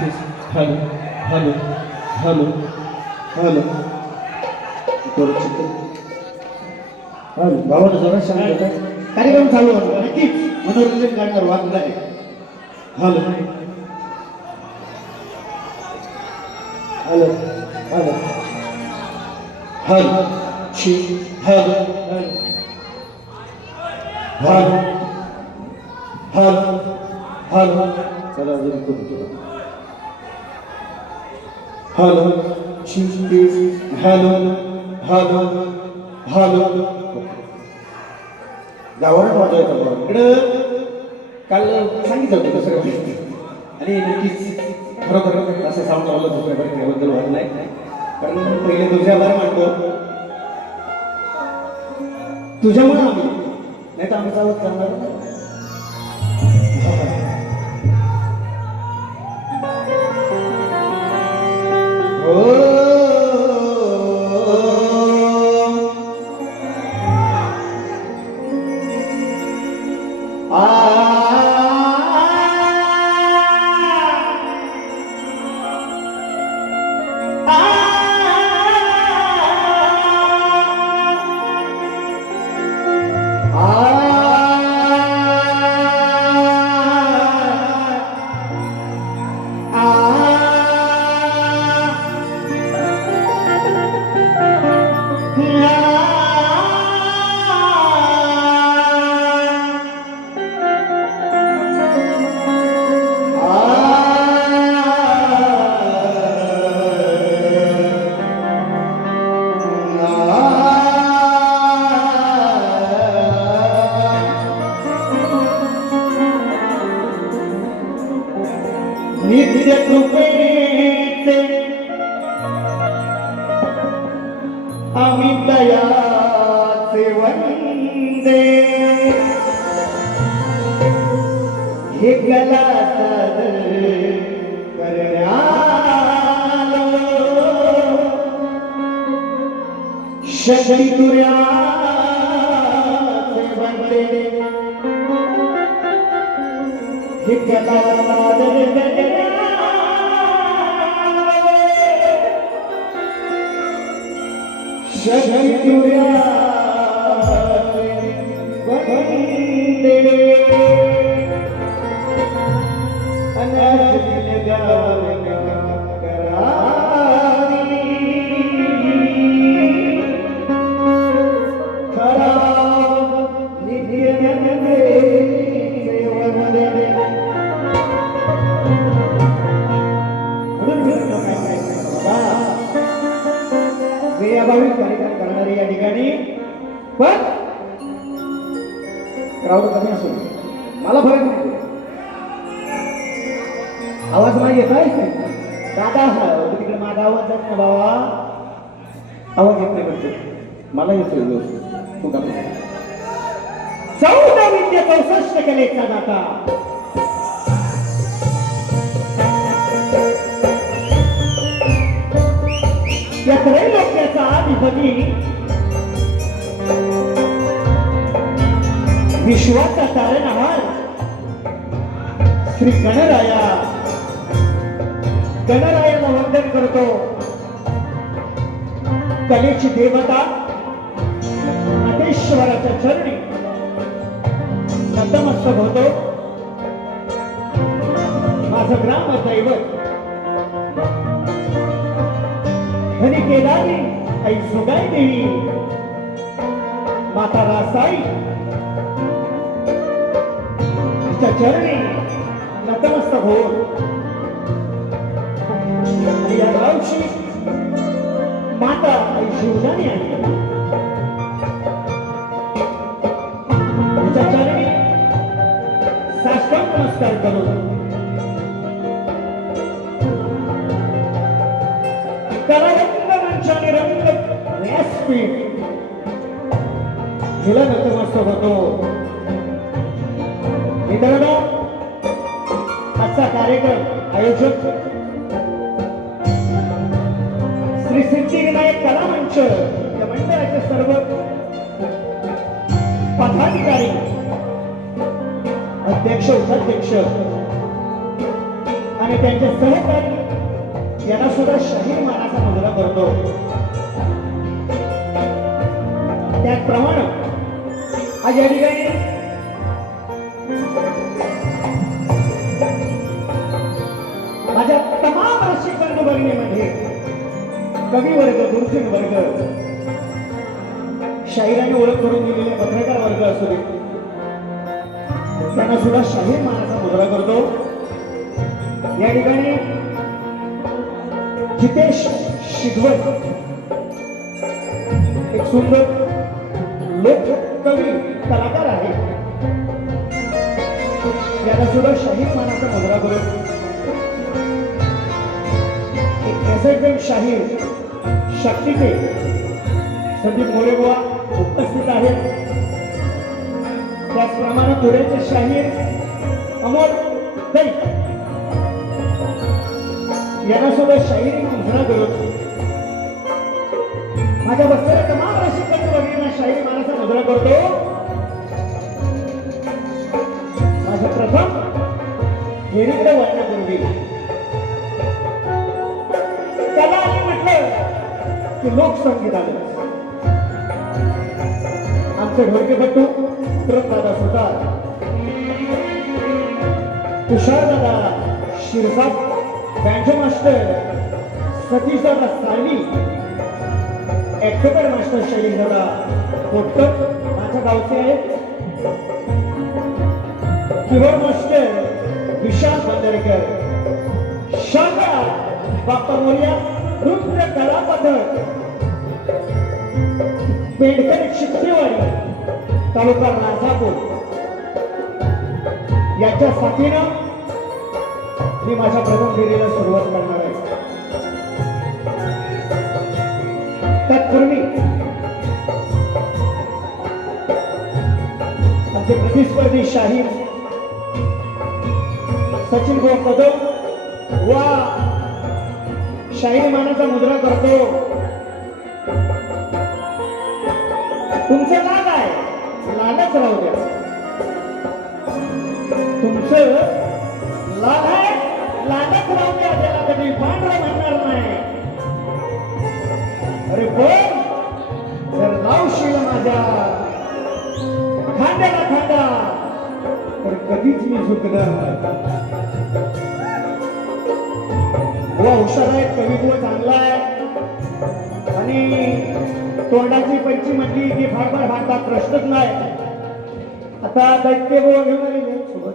Hello hello hello hello भावाला जरा सांग कार्यक्रम चालू होता नक्कीच मनोरंजन करणार वाटलं आहे. हॅलो हॅलो हॅलो हॅलो शी हॅलो हॅलो हॅलो हॅलो चला अजून करतो. हॅलो शी हॅलो हॅलो हॅलो गावाला वाजवायचं इकडं काल सांगितलं होतं कसं आणि नक्कीच खरोखर असं साऊंड लावलं दुसऱ्या बरं त्याबद्दल वाटलं नाही कारण पहिले दुसऱ्या बार म्हणतो तुझ्यामुळे आम्ही नाही तर आम्ही चालत चालणार. नित्य कृपेचे आम्ही दयाचे वंदे हे गला सादर करण्यालो शक्ती तुर्याचे वंदे हे गला सादर शक्तिया वंदे अनर्थ लगावना करारी खराब नित्य नंदे वंदे वेळाभावी कार्यक्रम करणारे या ठिकाणी पण क्राऊड कमी असो मला फरक नाही. आवाज नाही येत आहे दादा तिकडे माझा आवाज जात ना बाबा आवाज येत नाही म्हणतो मला येतोय तू का 14 विद्या 64 कलेचा दाता या त्रैलोक्याचा अधिपती विश्वाचा तारणहार श्री गणरायाला वंदन करतो. कलेची देवता नटेश्वराच्या चरणी नतमस्तक होतो. माझं ग्राम दैवत धनी केदारी आई सुगाई देवी माता रासाई तिच्या चरणी नतमस्तक होऊन या गावची माता आई शिवजानी आहे तिच्या चरणी साष्टांग नमस्कार करून रंग व्यासपीठ हिला नतमस्तक होतो. मित्रांनो आजचा कार्यक्रम आयोजक श्री सिद्धिविनायक कला मंच या मंडळाचे सर्व पदाधिकारी अध्यक्ष उपाध्यक्ष आणि त्यांचे सहकारी यांना सुद्धा शाहीर मानाचा मुजरा करतो. त्याचप्रमाणे आज या ठिकाणी माझ्या तमाम रसिक बंधू भगिनीमध्ये कवी वर्ग, दुर्जन वर्ग, शाहिराने ओळख करून दिलेले पत्रकार वर्ग असू दे, त्यांना सुद्धा शाहीर मानाचा मुजरा करतो. या ठिकाणी जितेश शिगवळ एक सुंदर लोककवी कलाकार आहे, याला सुद्धा शाहीर मानाचा मुजरा करून एक शाहीर शक्तीचे संदीप मोरेबुवा उपस्थित आहेत. त्याचप्रमाणे धुळ्याचे शाहीर अमोल दैत यांना सुद्धा शाहिरी मुजरा करून माझ्या बसलेल्या तमाम रसिक बंधूंना शाहीर मानाचा मुजरा करतो. माझ्या प्रथम हेरीकडे वळण्यापूर्वी त्याला आम्ही म्हटलं की लोकसंगीत आलं. आमचे ढोलकेपट्टू दादा सुतार, तुषार दादा शिरसाट, बँजो मास्टर सतीश दादा साळवी, ऍक्टर मास्टर शैलेश दादा कोटकर माझ्या गावचे आहेत, कीबोर्ड मास्टर विशाल बंदरकर, शानदार बाप्पा मोरिया नृत्य कला पथक पेडकर शिट्टेवाडी तालुका राजापूर याच्या साथीनं मी माझ्या प्रथम फेरीला सुरुवात करणार आहे. तत्पूर्वी आमचे प्रतिस्पर्धी शाहीर सचिन भाऊ कदम वा शाहीर मानाचा मुजरा करतो. तुमचं नाव आहे लालच राहू द्या, तुमचं लाल आहे लालच राहू द्या, त्याला कधी पांढरा म्हणणार नाही. अरे पण जर लावशील माझ्या खांद्याला खांदा तर कधीच मी झुकणार नाही. हुशार आहे, कवित्व चांगला आहे आणि तोंडाची पंची म्हटली की फार फार भारतात प्रश्नच नाही. आता दैत्य गोवा घेऊन आलेले सोबत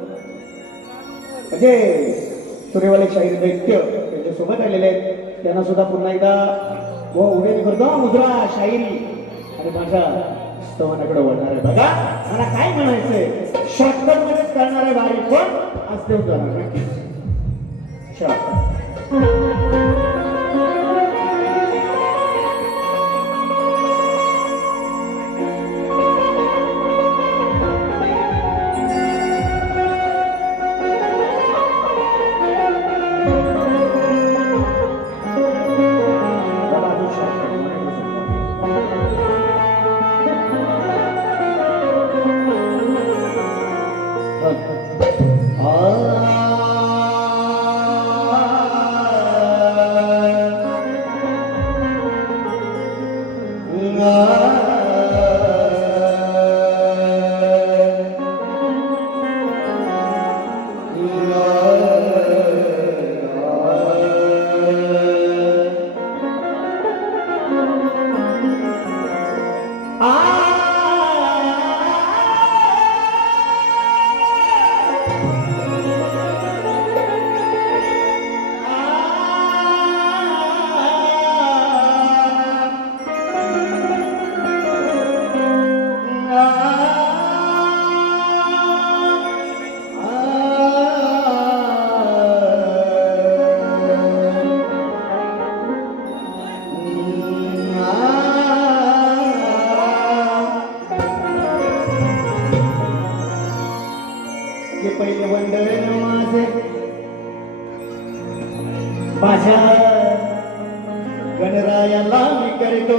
म्हणजे सूर्यवाले शाहीर दैत्य त्यांच्या सोबत आलेले आहेत. त्यांना सुद्धा पुन्हा एकदा व उभे करतो मुद्रा शाहिरी आणि माझ्या स्तवनाकडे वळणार आहे. बघा मला काय म्हणायचंय, शॉर्टकट मध्येच करणार आहे बारी, पण आज देऊन जाणार नक्कीच. माझ्या गणरायाला मी करतो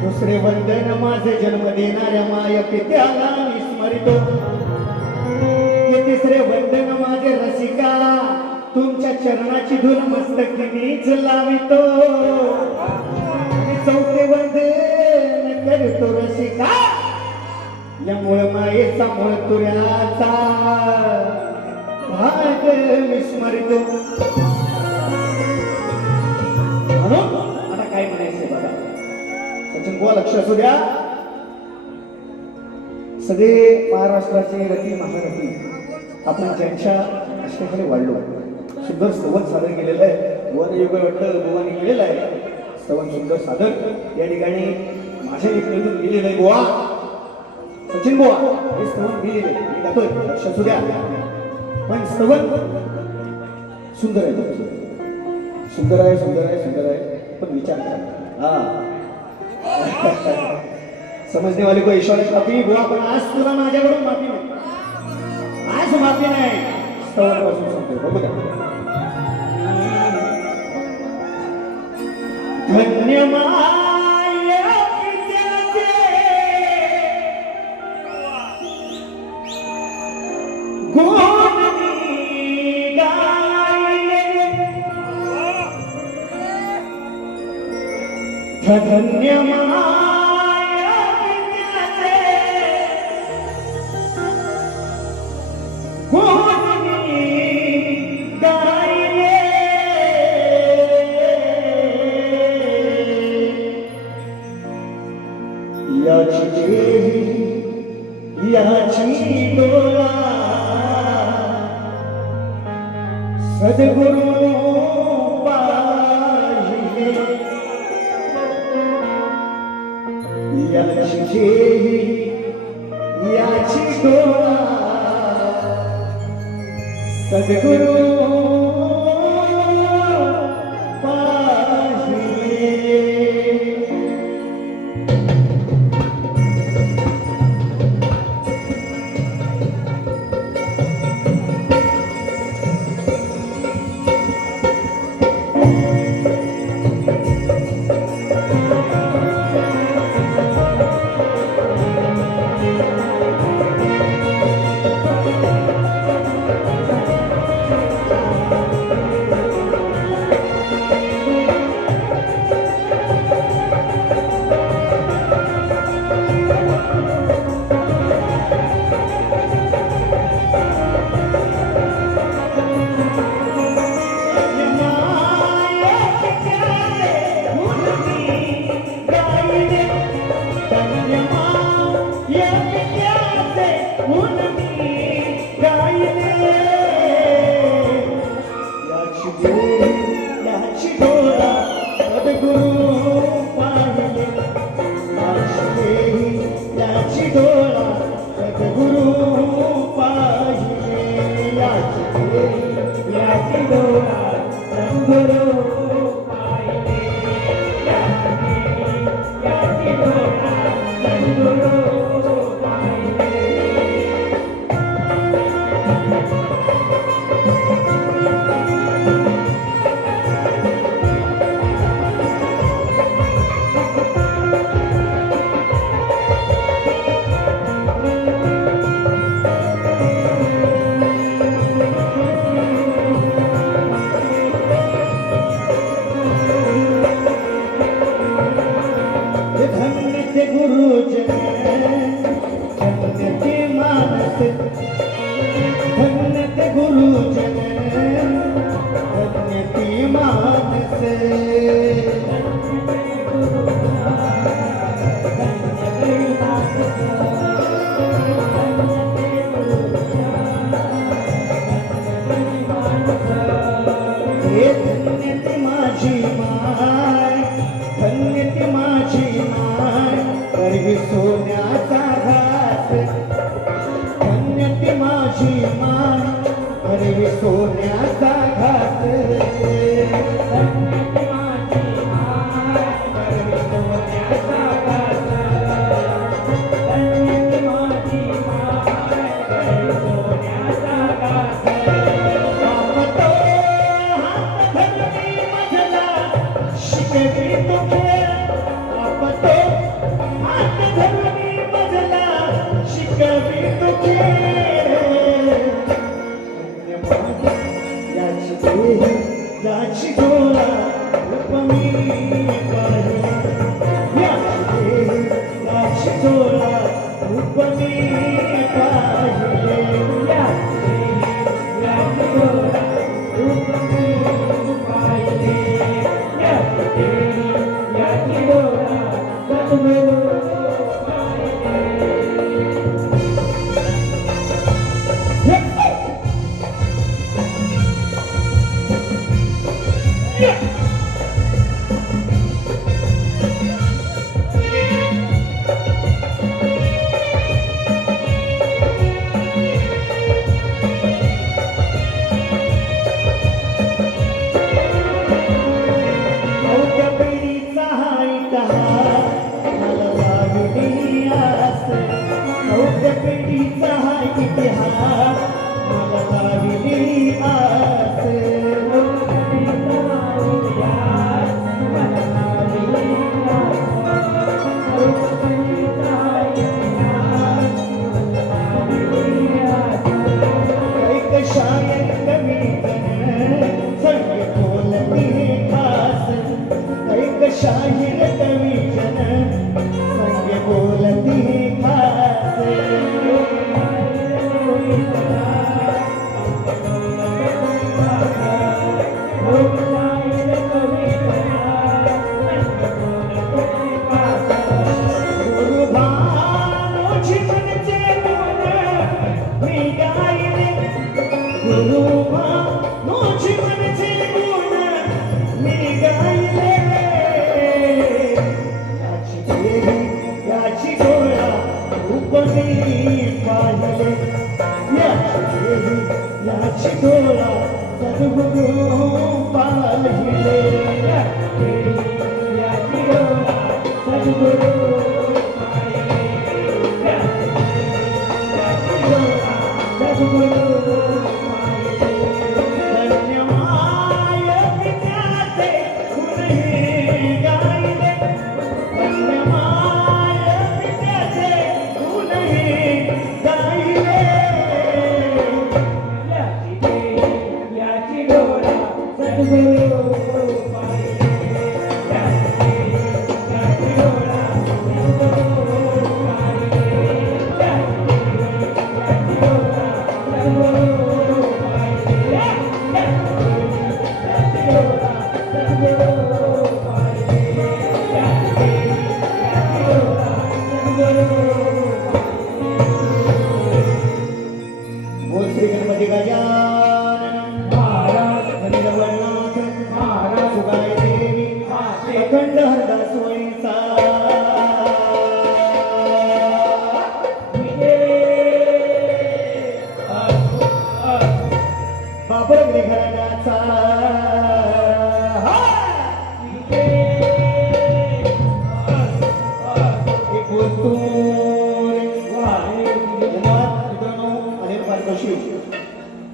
दुसरे वंदन माझे जन्म देणाऱ्या माय पित्याला मी स्मरितो तिसरे वंदन माझे रसिक रसिका तुमच्या चरणाची धूल मस्तकी मीच लावितो आणि चौथे वंदन करतो रसिका यामुळे मायेचा मूळ तुऱ्याचा भाग विस्मरितो. म्हणून आता काय म्हणायचंय बघा सचिन बुवा लक्ष असू द्या. सगळे महाराष्ट्राचे रती महारथी आपण ज्यांच्या अष्टाखाली वाढलो सुंदर स्तवन सादर केलेलं आहे. वन युगल वाटतं बुवानी केलेलं आहे स्तवन सुंदर सादर या ठिकाणी माझ्या इकडून लिहिलेलं आहे. बुवा सचिन बुवा हे स्तवन लिहिलेलं आहे मी गातोय लक्ष असू द्या. पण स्तवन सुंदर आहे सुंदर आहे सुंदर आहे सुंदर आहे पण विचार करा हा समजने वाले को ईश्वर माफी बुवा पण आज तुला माझ्याकडून माफी नाही आज माफी नाही स्तवन पासून सांगतो बघू द्या. धन्यवाद धन्यवाद याची डोळा सद्गुरु पाहिले याची डोळा सद्गुरु सोन्याचा घास धन्य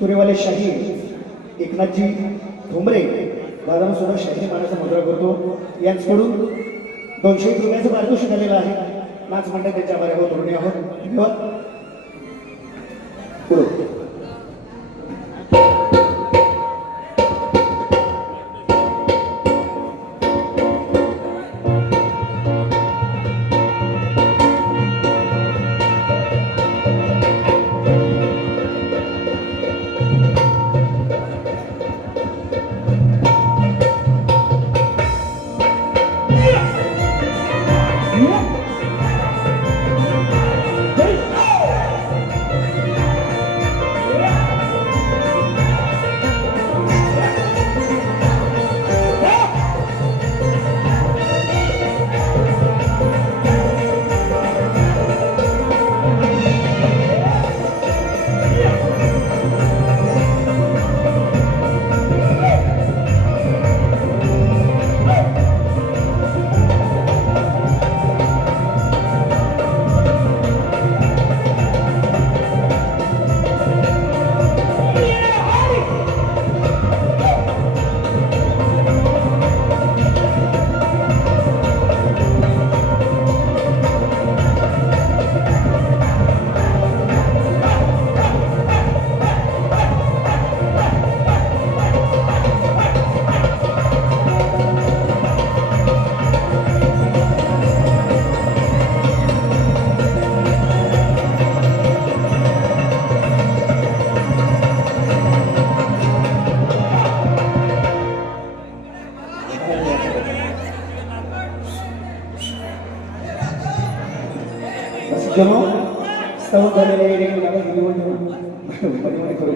तुरेवाले शाही एकनाथजी ठोंबरे दादा सुद्धा शाही मानाचा मुद्रा करतो यांच्याकडून 200 रुपयाचं पारितोषिक आलेलं आहे. नाच मंडळ त्यांच्या आभारी आहोत, ऋणी आहोत. धन्यवाद. जनो स्तव झालेल्या एरियाला निवडणूक करू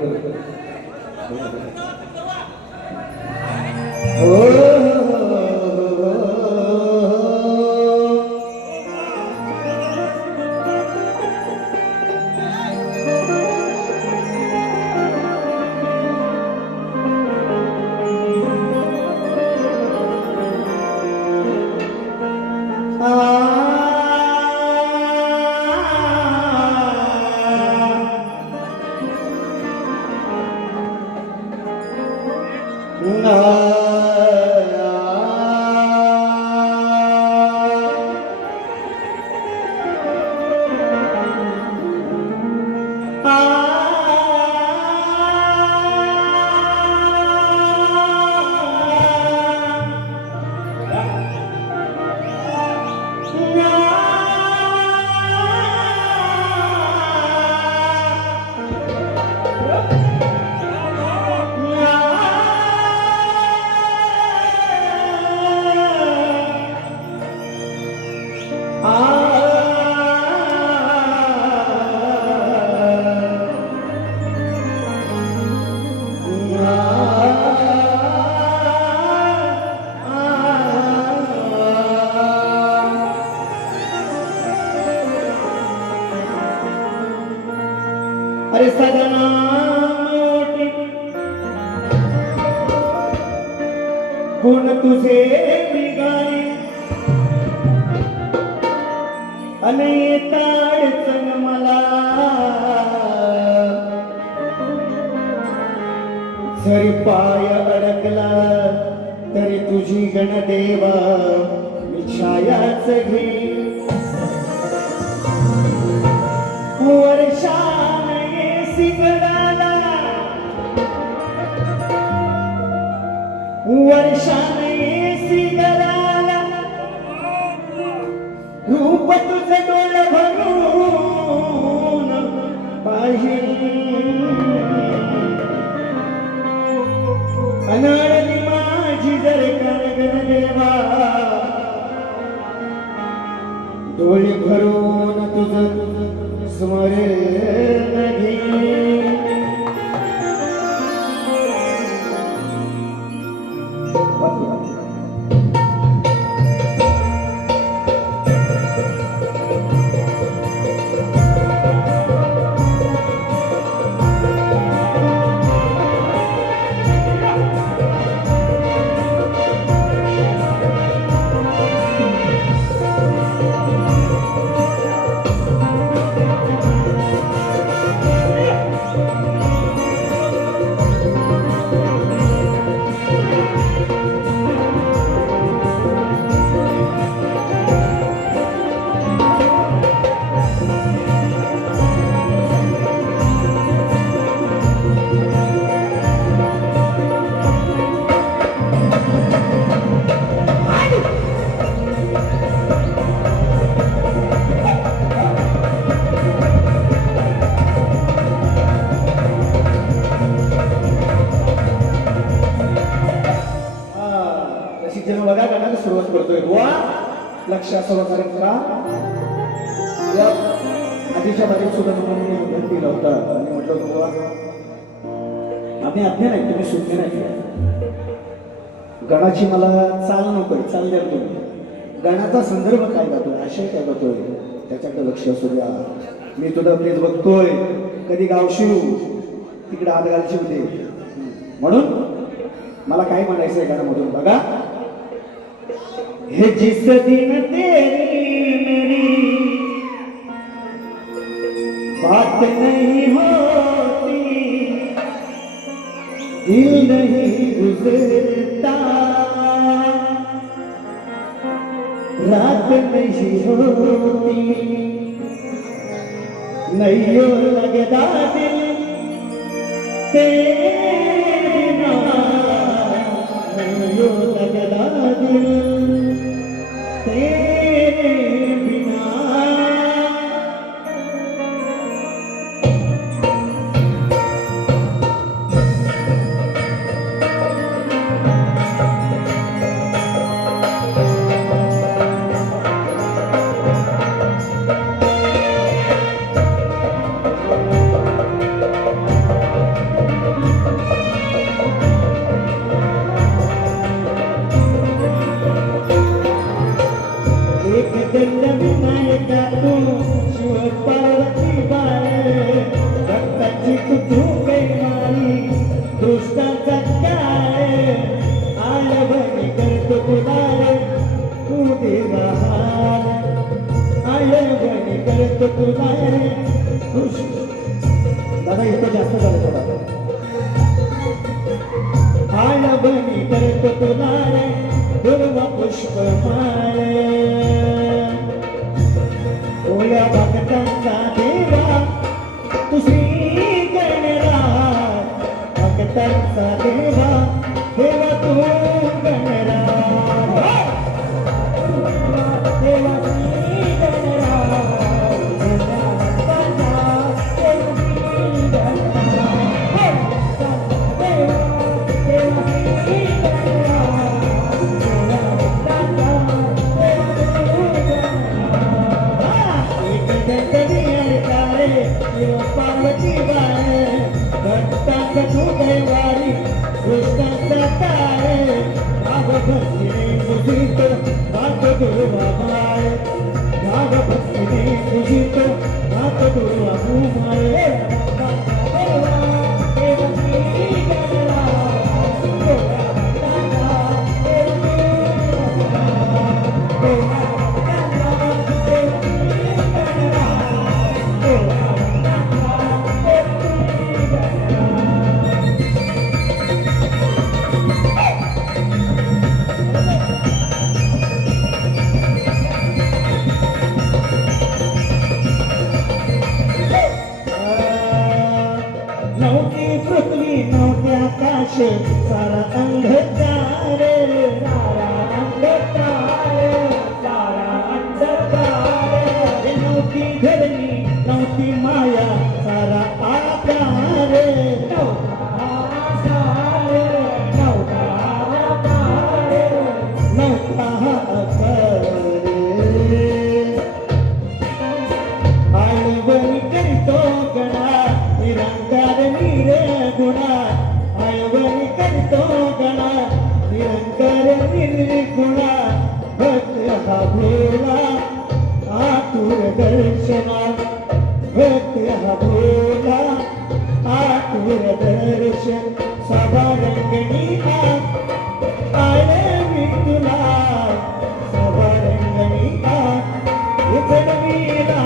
अरे सदना गुण तुझे बिगारी अनेक अडचण मला जरी पाय अडकला तरी तुझी गणदेवा मी छायाच घे वर्षाने सिंगडाला वर्षाने सिंगडाला रूप तुझे डोळ भरून पाहिजे अनाळली माझी जर कानगण देवा डोळे भरून तुझं स्मरण घे बघा गाण्याला सुरुवात करतोय बुवा लक्षात सहकार्य करा या आधीच्या बाजूला सुद्धा तुम्हाला उद्घाटन केलं होतं आणि म्हटलं होतं बुवा आम्ही आज्ञा नाही तुम्ही सूचना नाही गाण्याची मला चाल नकोय चाल द्या तुम्ही गाण्याचा संदर्भ काय गातोय आशय काय गातोय त्याच्याकडे लक्ष असू द्या मी तुला प्लीज बघतोय कधी गावशिव तिकडे हात घालशिव दे म्हणून मला काय म्हणायचंय गाण्यामधून बघा है जिस दिन तेरी मेरी बात नहीं होती दिल नहीं गुजरता रात नहीं होती नहीं लगता दिल तेरे बिना नहीं लगता दिल तेरे बिना विनायका तू शिव पार्वती बाळे भक्ताची तू कैवारी दृष्टाचा काय आळवणी करतो तुला तू देवा आळवणी करतो तुला दादा इथं जास्त झालं थोडा आळवणी करतो तुला दुर्वा पुष्प माळे ओल्या भक्तांचा देवा तू श्री गणराज भक्तांचा देवा देवा तू गणराज देवा श्री गणराज पार्वती बाळे भक्तांचा तू कैवारी कृष्णाचा काय भाग भक्तीने तुझीत भाग दुर्वा माळे भाग भक्तीने तुझीत भाग दुर्वा माळे नौकी पृथ्वी नौकी आकाश सारा अंधकार सारा अंधकार सारा अंधकार नौकी धरणी नौकी माया सारा आकार नौका आळवणी करतो गणा निरंकार निर्गुणा आळवणी करतो गणा निरंकार निर्गुणा भक्त हा भोला आतुर दर्शना भक्त हा भोला आतुर दर्शन सभा रंगणी आळवी तुला सभा रंगणी जनवीला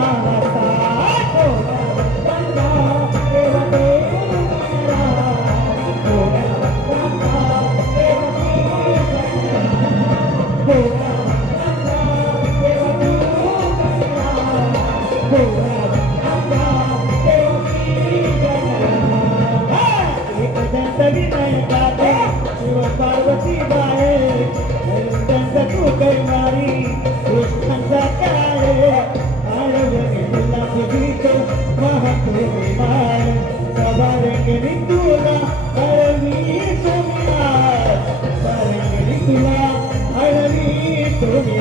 शिव पार्वती बाळे भक्तांचा तू कैवारी कृष्णाचा काय आळवणी तुला तुझीत महात्म्य माय सवारंगणी तुला हळवी तुम्ही सवारंगणी तुला हळवी तुम्ही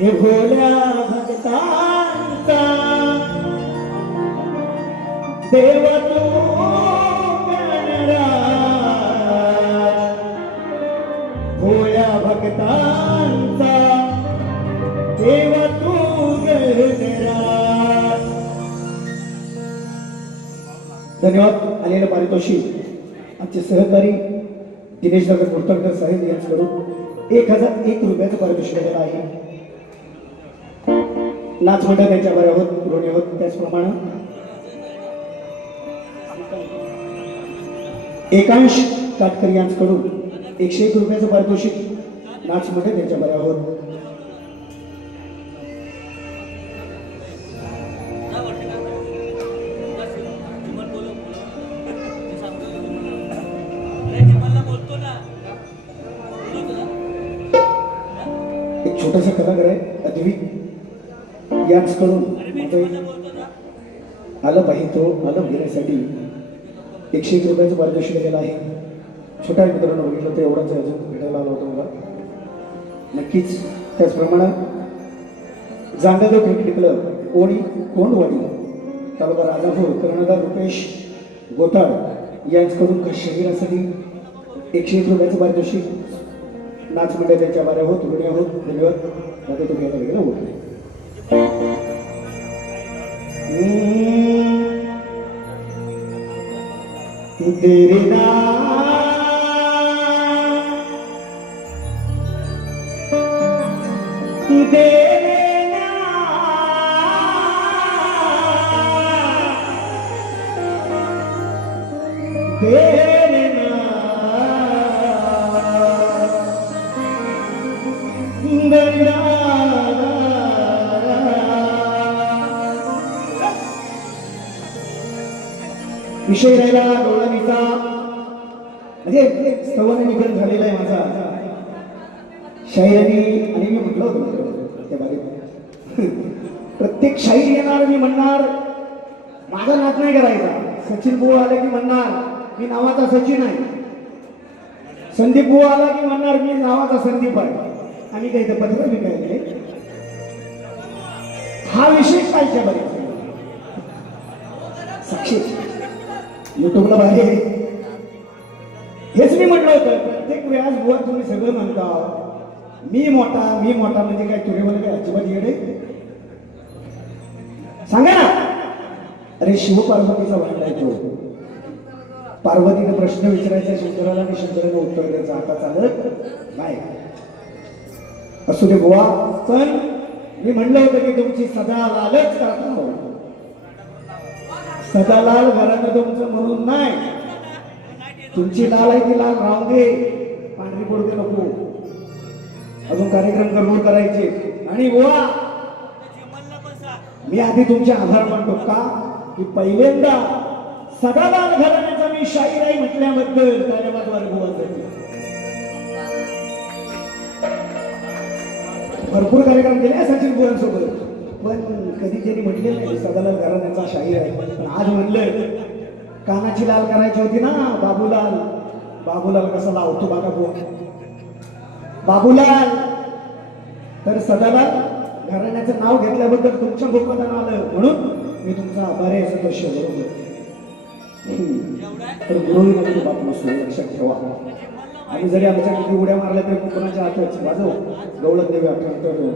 हे भोल्या भक्तांचा देव तू गणराज भोल्या भक्तांचा देव तू गणराज. धन्यवाद. आलेलं पारितोषिक आमचे सहकारी दिनेश दादा कुलकर्णी साहेब यांच्याकडून 1001 रुपयाचं पारितोषिक दिलेलं आहे. नाच मंडळ त्यांच्या बरे आहोत ऋणी आहोत. त्याचप्रमाणे एकांश काटकरी यांच्याकडून 101 रुपयाचं पारितोषिक नाच मंडळ त्यांच्या बरे आहोत. एक छोटासा कलाकार आहे अद्विक यांच्याकडून आलं पाहिजे तो आलं घेण्यासाठी 101 रुपयाचं पारितोषिक दिलेलं आहे. छोट्या मित्रांनो बघितलं तर एवढंच अजून भेटायला आलं होतं मला. नक्कीच त्याचप्रमाणे जांगादेव क्रिकेट क्लब ओणी कोंडवाडी तालुका राजापूर कर्णधार रुपेश गोताळ यांच्याकडून शरीरासाठी 101 रुपयाचं पारितोषिक. नाच मंडळ त्यांच्या बारे होत ऋणी आहोत. धन्यवाद. आता तो घ्यायला गेला होत तेरे विषय राहिला गवळणीचा. म्हणजे स्तवाने निघन झालेला आहे माझा शायरी. आणि मी म्हटलं होतं त्या बारीत प्रत्येक शाहीर येणार मी म्हणणार माझा नाच नाही करायचा. सचिन बुवा आला की म्हणणार मी नावाचा सचिन आहे. संदीप बुवा आला की म्हणणार मी नावाचा संदीप आहे. आम्ही काही तर पत्र विकायले हा विशेष कायच्या बरेच साक्षी युट्यूबला बाहेर हेच मी म्हटलं होतं. प्रत्येक वेळास बुवा तुम्ही सगळं म्हणता मी मोठा म्हणजे काय तुरेवाला काय अजिबात येडे सांगा ना. अरे शिवपार्वतीचा वांडा तो. पार्वतीने प्रश्न विचारायचा शंकराला आणि शंकराने उत्तर द्यायचं. आता चालत नाही. असू दे बुवा. पण मी म्हणलं होतं की तुमची सदा लालच करता. सदा लाल घरानं तुमचं म्हणून नाही. तुमची लाल आहे ती लाल राहू दे. पांढरी पडू दे नको. अजून कार्यक्रम करमूड करायचे. आणि बुवा मी आधी तुमचे आभार मानतो का की पहिल्यांदा सदा लाल घराण्याचा मी शाहीर आहे म्हटल्याबद्दल धन्यवाद बुवासाठी. भरपूर कार्यक्रम केले सचिन बुवांसोबत. पण कधी त्यांनी म्हटलेलं नाही सदालाल घराण्याचा शाहीर आहे. पण आज म्हणलं कानाची लाल करायची होती ना बाबूलाल. बाबूलाल कसा लावतो बघा बुवा. बाबूलाल तर सदालाल घराण्याचं नाव घेतल्याबद्दल तुमच्या गोपदान आलं म्हणून मी तुमचा आभार आहे. असं दर्श बरोबर. तर गुरुही बाप नसतो लक्षात ठेवा. आम्ही जरी आमच्या किती उड्या मारल्या तरी कोकणाच्या हाताची वाजव गवळत देवी आठवण.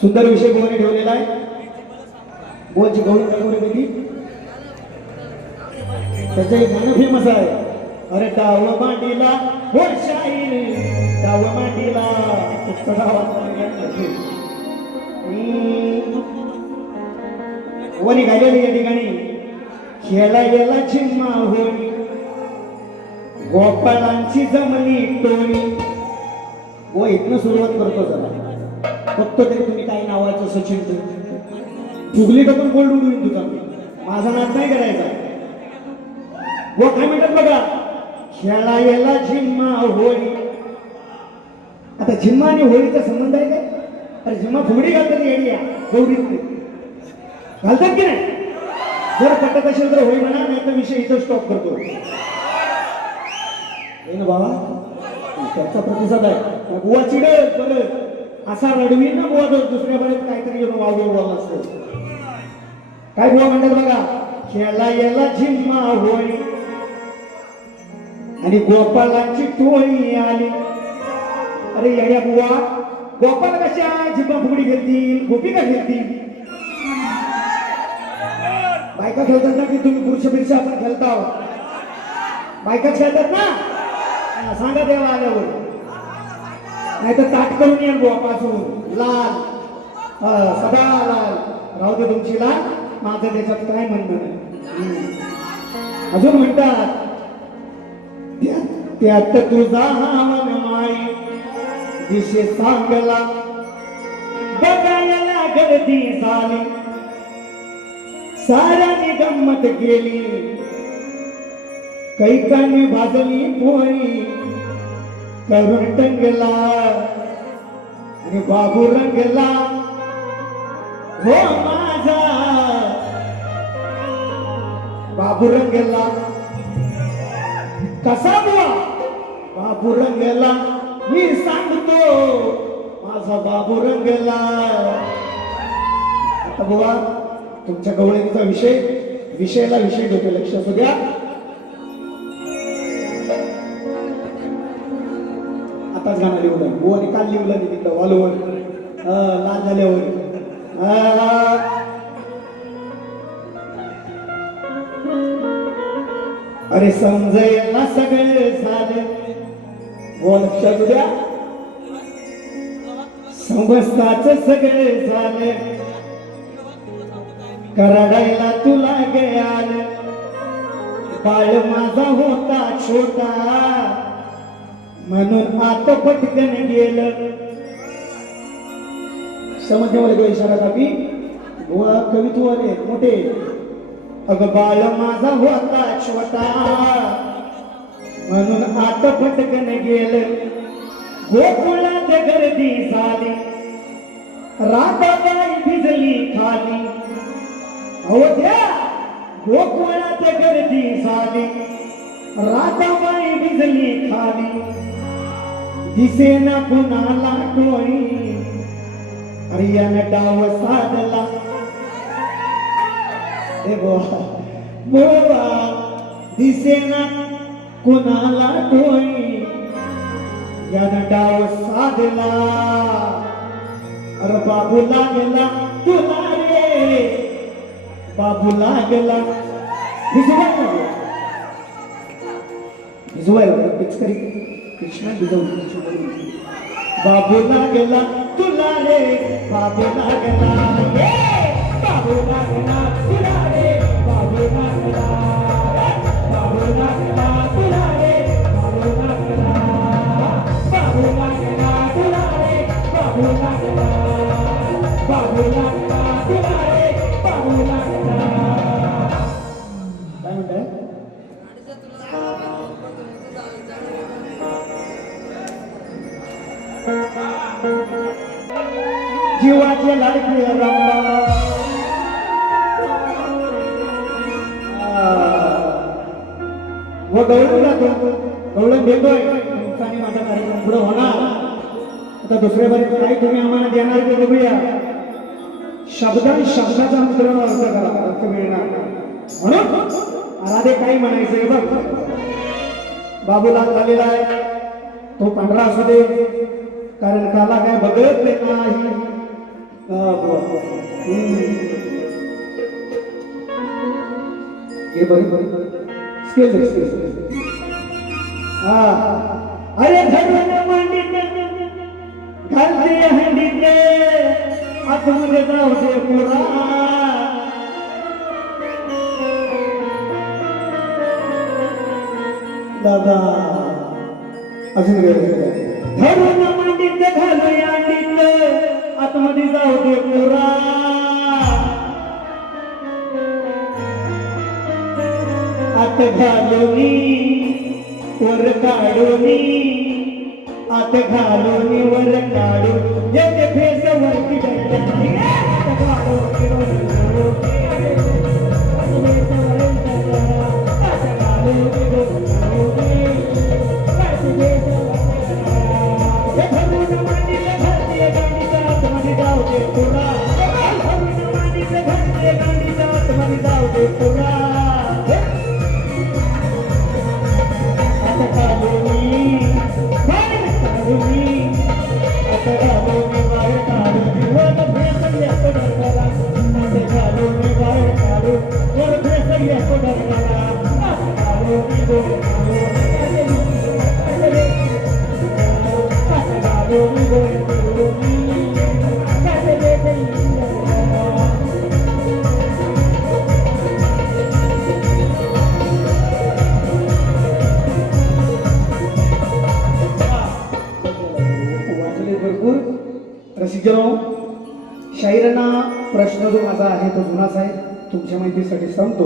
सुंदर विषय गोवाने ठेवलेला आहे. गोवाची गौरव ठाकूर गेली त्याचं एक गाणं फेमस आहे. अरे डाव मांडीला हो शाहीर डाव मांडीला गोवानी गायलेली या ठिकाणी खेळायला चिम्मा होई गोपाळांची जमली टोळी. हो इथनं सुरुवात करतो जरा. फक्त तरी तुम्ही काही नावाचं सचिन फुगली टाकून गोल्ड उडून तुझा माझा नाद नाही करायचा. व काय म्हणतात बघा खेळायला झिम्मा होळी. आता झिम्मा आणि होळीचा संबंध आहे काय? अरे झिम्मा फुगडी घालतात एरिया गौरी घालतात की नाही? जर पटत असेल तर होळी म्हणा नाही तर विषय इथं स्टॉप करतो. बाबा त्याचा प्रतिसाद आहे. बुवा चिडेल परत असा रडवी ना बुवा दुसऱ्या वेळेस काहीतरी वावडे बोलला असतो. काय बुवा म्हणतात बघा खेळायला झिम्मा होळी आणि गोपालांची टोळी आली. अरे येड्या बुवा, गोपाल कशा झिम्मा फुगडी खेळतील, गोपिका खेळतील? बायका खेळतात ना की तुम्ही पुरुष पेक्षा आपण खेळता? बायका खेळतात ना, सांगा देवा आल्यावर, नाही तर ताट करून येईल बुवा पासून लाल, सदा लाल राहू दे तुमची लाल, माझं त्याच्यात काय म्हणणं नाही. अजून म्हणतात त्यात तुझा माई दिशे सांगला, बघायला गर्दी झाली, साऱ्याने गंमत केली, कैकाने भाजली पोळी, करून टंगला आणि बाबू रंगला हो माझा, बाबू रंगला. कसा बुवा बाबू रंगला? मी सांगतो माझा बाबू रंगला. आता बुवा तुमच्या गवळीचा विषयाला विषय घेतो, लक्ष असू द्या. आताच गाणं लिहून बुवाने काल लिहलं नाही तिकडं वालूवर लाल झाल्यावर. अरे समजायला सगळं झालं, हो लक्षात द्या, समजताच सगळं झालं, कराडायला तुला गयाल, बाळ माझा होता छोटा, म्हणून आता पटकन गेलं. समजण्यावाले इशारा कापी बुवा कवित्व आले मोठे. अगं बाळ माझा होता छोटा, म्हणून आता पटकन गेलं, गोकुळात गर्दी झाली, राधाबाई भिजली खाली. अहो द्या, गोकुळात गर्दी झाली, राधाबाई भिजली खाली, दिसेना कुणाला टोळी, अरे यानं डाव साधला. बोवा दिसेना कुणाला टोळी, यानं डाव साधला. अरे बाबू लागला तुला रे, बाबू लागला. भिजवायला पिचकरी कृष्णा भिजवली. बाबू लागला तुला रे, बाबू लागला, बाबू लागला तुला रे, बाबू लागला, बाबू लागला तुला रे, बाबू लागला, बाबू लागला तुला रे, बाबू लागला, बाबू लागला तुला रे, बाबू लागला. काय म्हणताय? जीवाचे लाडके रंबा, वो गवळण देतोय, तुमचा माझा कार्यक्रम पुढे होणार. आता दुसऱ्या बारी काही तुम्ही आम्हाला देणार ते बघूया. शब्दाचा मित्रांनो अर्थ करा, अर्थ मिळणार म्हणून आराधे काही म्हणायचंय बघ. बाबूलाल झालेला आहे तो पांढरा असू दे, कारण त्याला काय बघत नाही. हे बरोबर अरे धरून मांडीत घालते हंडीत, आतमध्ये जाऊ दे पुरा. दादा अजून धरून मांडीत घालूया अंडीत, आतमध्ये जाऊ दे पुरा. आत घालूनी वर काढूनी, आत घालूनी वर काढून येते फेस वरती घालूनी पुरा. शाहिरांना प्रश्न जो माझा आहे तो जुनाच आहे, तुमच्या माहितीसाठी सांगतो.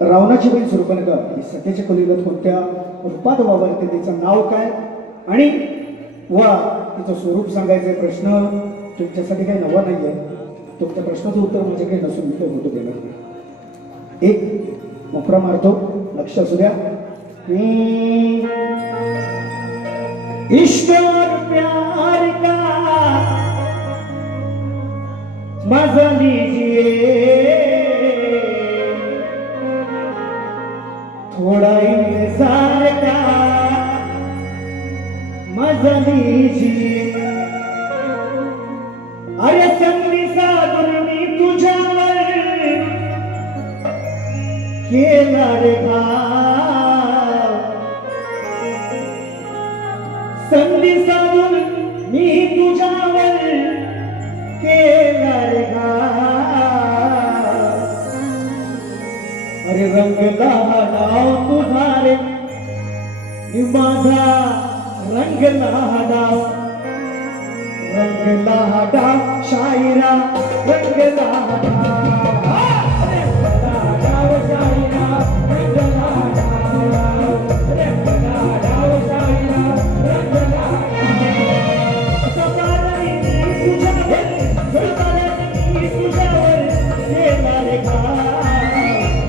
रावणाची बहीण शूर्पणखा ही सत्याच्या कलियुगात कोणत्या रूपात वावरते, तिचं नाव काय आणि वा तिचं स्वरूप सांगायचे. प्रश्न तुमच्यासाठी काही नवा नाहीये, तुमच्या प्रश्नाचं उत्तर माझ्याकडे नसून मी होतो देणार. एक मोकळा मारतो, लक्ष असू द्या. इश्क और प्यार का मजा लीजिए, थोड़ा इंतजार का मजा लीजिए. अरे संधी साधून मी तुझ्यावर केला रे घाव, संधी साधून मी तुझ्यावर केला रे घाव. अरे रंगला डाव तुझा रे माझा, रंगला डाव, रंगला डाव शायरा, रंगला डाव, रंगला डाव शायरा, रंगला डाव, रंगला डाव शायरा, रंगला डाव. सपारी तुझ्यावर, सपारी तुझ्यावर केला रे घाव,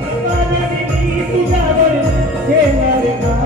सपारी तुझ्यावर केला रे घाव.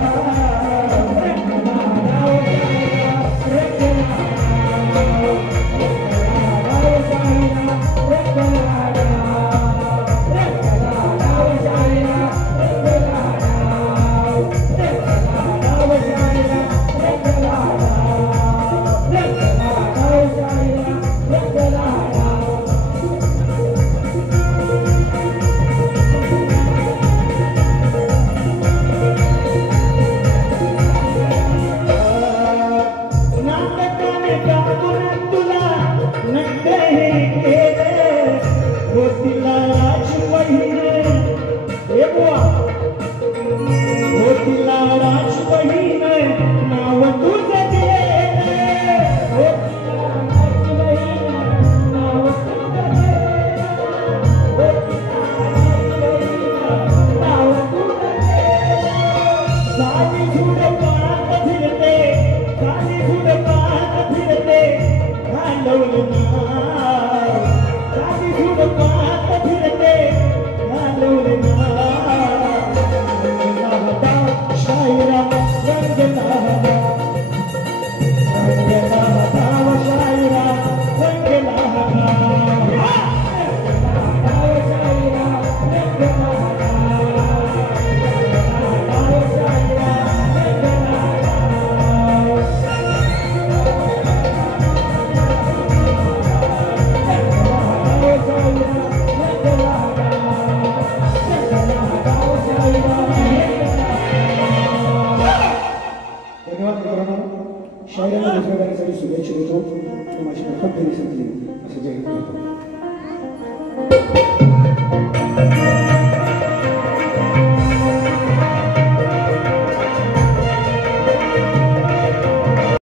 शायरांना दुसऱ्या गाण्यासाठी शुभेच्छा देतो. माझी मोफत घरी संपली असं जाहीर करतो.